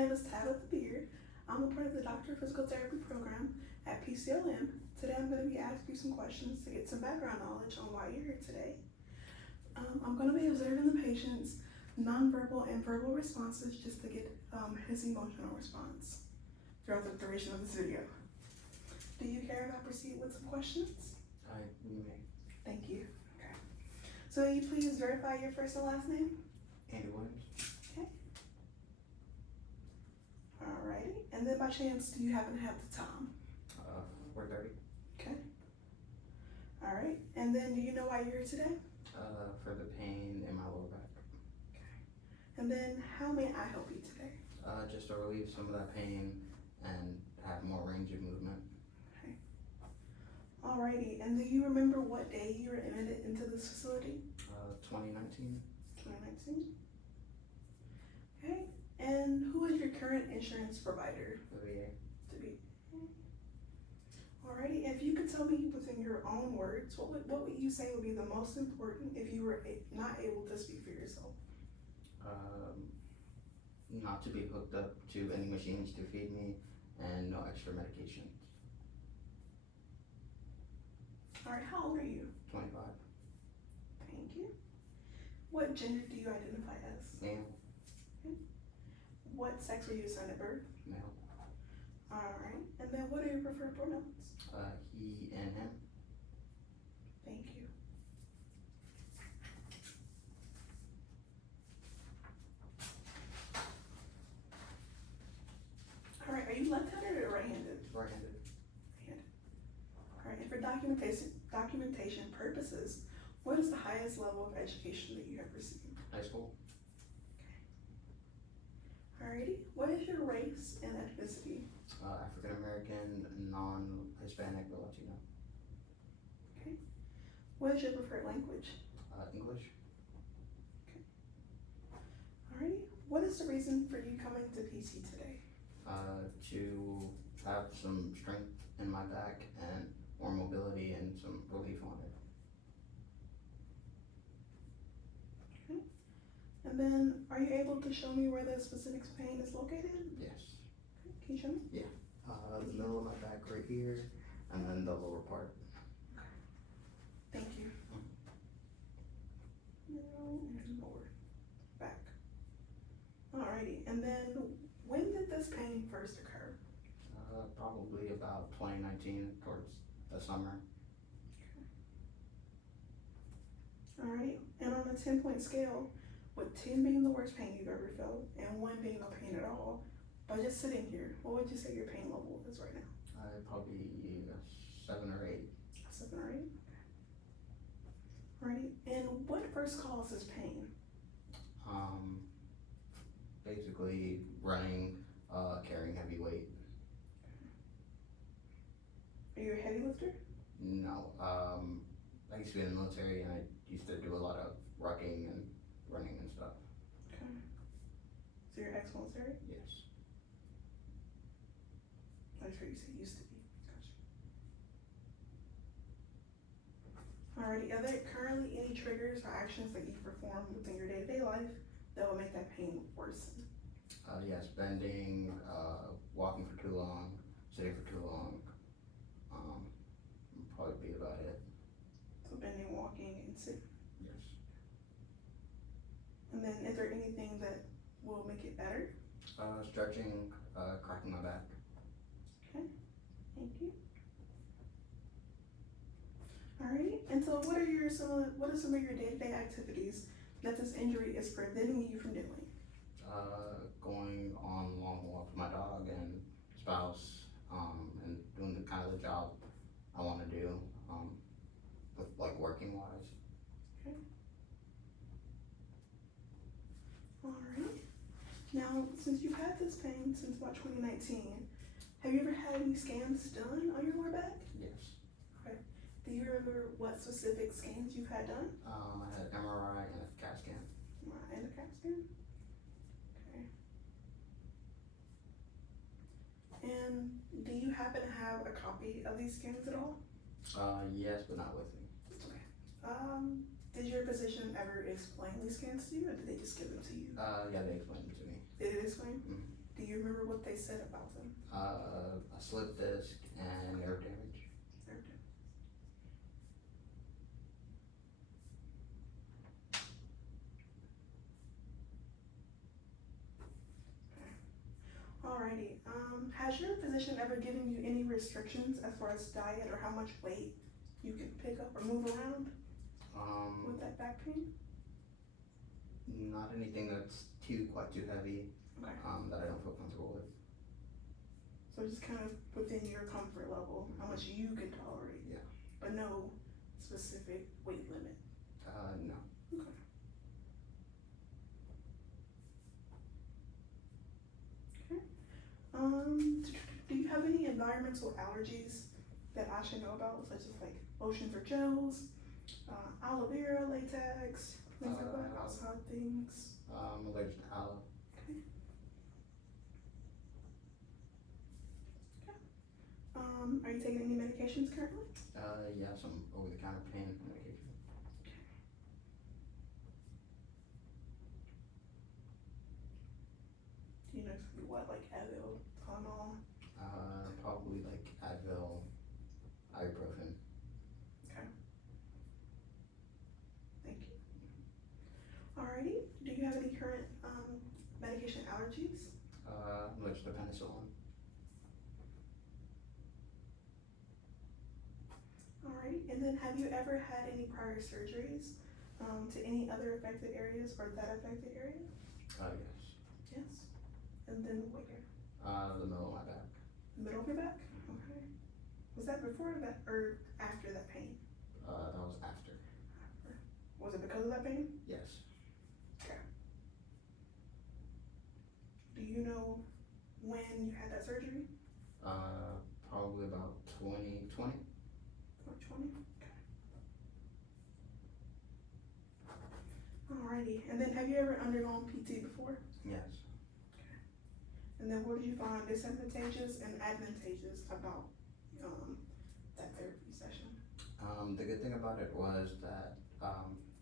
name is Tabitha Beard. I'm a part of the Doctor of Physical Therapy program at PCLM. Today I'm going to be asking you some questions to get some background knowledge on why you're here today. I'm going to be observing the patient's nonverbal and verbal responses just to get his emotional response throughout the duration of this video. Do you care if I proceed with some questions? You may. Thank you. Okay. So will you please verify your first and last name? Andy Williams. Okay. Alrighty. And then by chance, do you happen to have the time? 4:30. Okay. Alright. And then do you know why you're here today? For the pain in my lower back. And then how may I help you today? Just to relieve some of that pain and have more range of movement. Okay. Alrighty. And do you remember what day you were admitted into this facility? 2019. 2019. Okay. And who is your current insurance provider? The VA. To be. Alrighty. If you could tell me within your own words, what would you say would be the most important if you were not able to speak for yourself? Not to be hooked up to any machines to feed me and no extra medications. Alright, how old are you? 25. Thank you. What gender do you identify as? Male. What sex were you assigned at birth? Male. Alright, and then what are your preferred pronouns? He and him. Thank you. Alright, are you left-handed or right-handed? Right-handed. Right-handed. Alright, and for documentation purposes, what is the highest level of education that you have received? High school. Alrighty, what is your race and ethnicity? African American, non-Hispanic, or Latino. Okay. What is your preferred language? English. Alrighty, what is the reason for you coming to PC today? To have some strength in my back and more mobility and some relief on it. Okay. And then, are you able to show me where the specific pain is located? Yes. Okay. Can you show me? The middle of my back right here, and then the lower part. Thank you. Middle and lower back. Alrighty, and then when did this pain first occur? Probably about 2019, towards the summer. Alrighty, and on a 10-point scale, with 10 being the worst pain you've ever felt, and 1 being no pain at all, by just sitting here, what would you say your pain level is right now? Probably 7 or 8. 7 or 8? Alrighty, and what first causes pain? Basically running, carrying heavy weight. Are you a heavy lifter? No, I used to be in the military and I used to do a lot of rucking and running and stuff. Okay. So you're ex-military? Yes. I'm sure you said used to be. Gotcha. Alrighty, are there currently any triggers or actions that you perform within your day-to-day life that will make that pain worsen? Yes, bending, walking for too long, sitting for too long. Probably be about it. So bending, walking, and sitting. Yes. And then is there anything that will make it better? Stretching, cracking my back. Okay, thank you. Alrighty, and so what are some of your day-to-day activities that this injury is preventing you from doing? Going on long walks with my dog and spouse, and doing the kind of the job I want to do, with like working wise. Okay. Alright. Now, since you've had this pain since about 2019, have you ever had any scans done on your lower back? Yes. Okay. Do you remember what specific scans you've had done? I had MRI and a CAT scan. MRI and a CAT scan? Okay. And do you happen to have a copy of these scans at all? Yes, but not with me. Okay. Did your physician ever explain these scans to you, or did they just give them to you? Yeah, they explained it to me. Did it explain? Mm-hmm. Do you remember what they said about them? A slip disc and nerve damage. Okay. Alrighty. Has your physician ever given you any restrictions as far as diet or how much weight you can pick up or move around with that back pain? Not anything that's quite too heavy. Okay. That I don't feel comfortable with. So just kind of within your comfort level, how much you can tolerate. Yeah. But no specific weight limit. No. Okay. Do you have any environmental allergies that I should know about, such as like lotions or gels, aloe vera, latex, things like that, outside things? I'm allergic to aloe. Okay. Are you taking any medications currently? Yeah, some over-the-counter pain medication. Do you know exactly what, like Advil, Tylenol? Probably like Advil, ibuprofen. Okay. Thank you. Alrighty. Do you have any current medication allergies? I'm allergic to penicillin. Alrighty. And then have you ever had any prior surgeries to any other affected areas or that affected area? Yes. Yes. And then where? The middle of my back. Middle of your back? Okay. Was that before that or after that pain? That was after. Was it because of that pain? Yes. Do you know when you had that surgery? Probably about 2020. 2020? Okay. Alrighty. And then have you ever undergone PT before? Yes. And then what did you find disadvantageous and advantageous about that therapy session? The good thing about it was that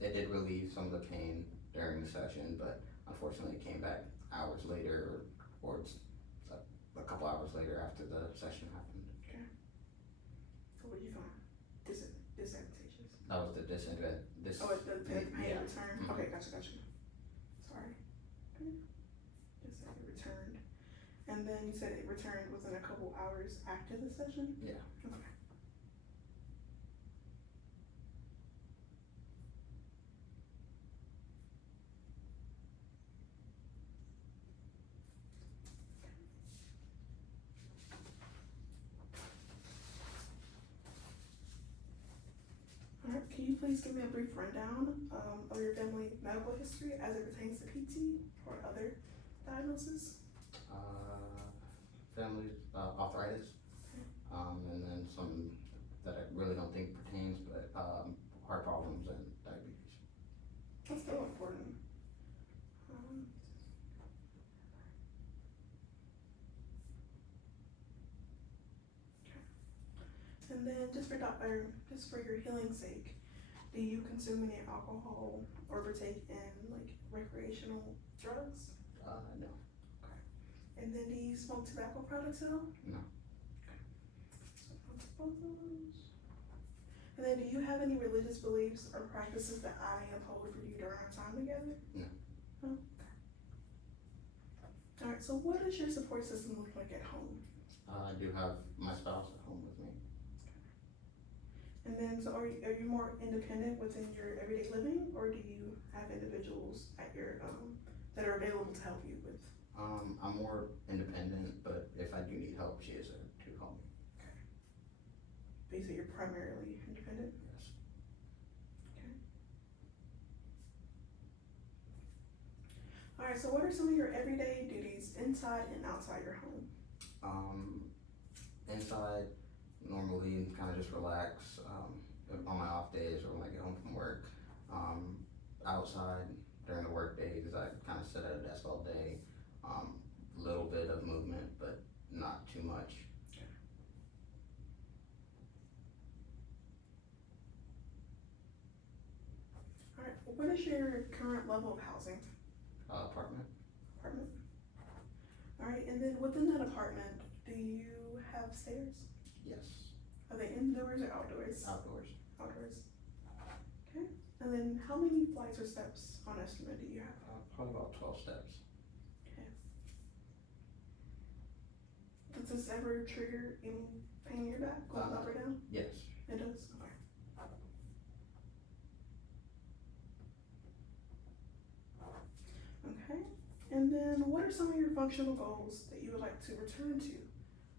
it did relieve some of the pain during the session, but unfortunately it came back hours later, or it's a couple hours later after the session happened. Okay. So what did you find disadvantageous? That was the disadvantage. Oh, the pain yeah. return? Mhm. Okay, gotcha. Sorry. Okay. Just said it returned. And then you said it returned within a couple hours after the session? Yeah. Okay. Alright, can you please give me a brief rundown of your family medical history as it pertains to PT or other diagnoses? Family arthritis, and then some that I really don't think pertains, but heart problems and diabetes. That's still important. And then just for your healing sake, do you consume any alcohol or partake in like recreational drugs? No. And then do you smoke tobacco products at all? No. And then do you have any religious beliefs or practices that I uphold for you during our time together? No. No? Okay. Alright, so what does your support system look like at home? I do have my spouse at home with me. And then, so are you more independent within your everyday living, or do you have individuals at your, that are available to help you with? I'm more independent, but if I do need help, she is there to help me. But you say you're primarily independent? Yes. Okay. Alright, so what are some of your everyday duties inside and outside your home? Inside, normally kind of just relax on my off days or when I get home from work. Outside during the work day, because I kind of sit at a desk all day. Little bit of movement, but not too much. Alright, what is your current level of housing? Apartment. Apartment? Alright. Alright, and then within that apartment, do you have stairs? Yes, Are they indoors or outdoors? outdoors. Outdoors. Okay, and then how many flights or steps on estimate do you have? Probably about 12 steps. Does this ever trigger any pain in your back, going up or down? Yes. It does? Okay. Okay, and then what are some of your functional goals that you would like to return to,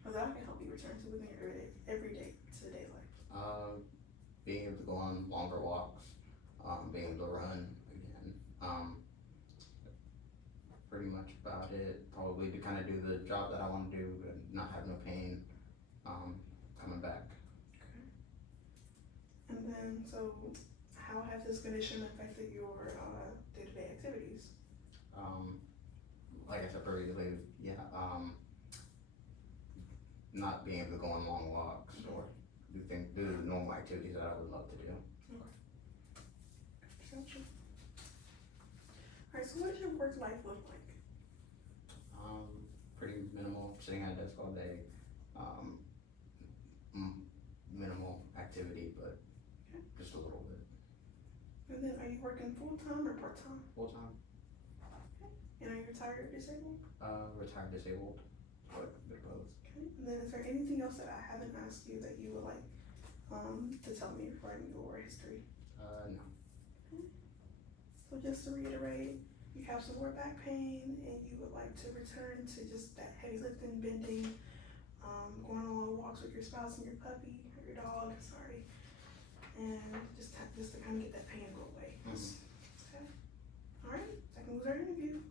or that I can help you return to within your everyday to-day life? Being able to go on longer walks, being able to run again. Pretty much about it. Probably to kind of do the job that I want to do and not have no pain coming back. And then, so how has this condition affected your day-to-day activities? Like I said previously, not being able to go on long walks or do the normal activities that I would love to do. Gotcha. Alright, so what does your work life look like? Pretty minimal, sitting at a desk all day. Minimal activity, but just a little bit. And then, are you working full-time or part-time? Full time. And are you retired or disabled? Retired disabled, but a bit both. Okay, and then is there anything else that I haven't asked you that you would like to tell me regarding your history? No. So just to reiterate, you have some more back pain and you would like to return to just that heavy lifting, bending, going on long walks with your spouse and your puppy or your dog, sorry, and just to kind of get that pain go away. Mhm. Okay. All right, that concludes our interview.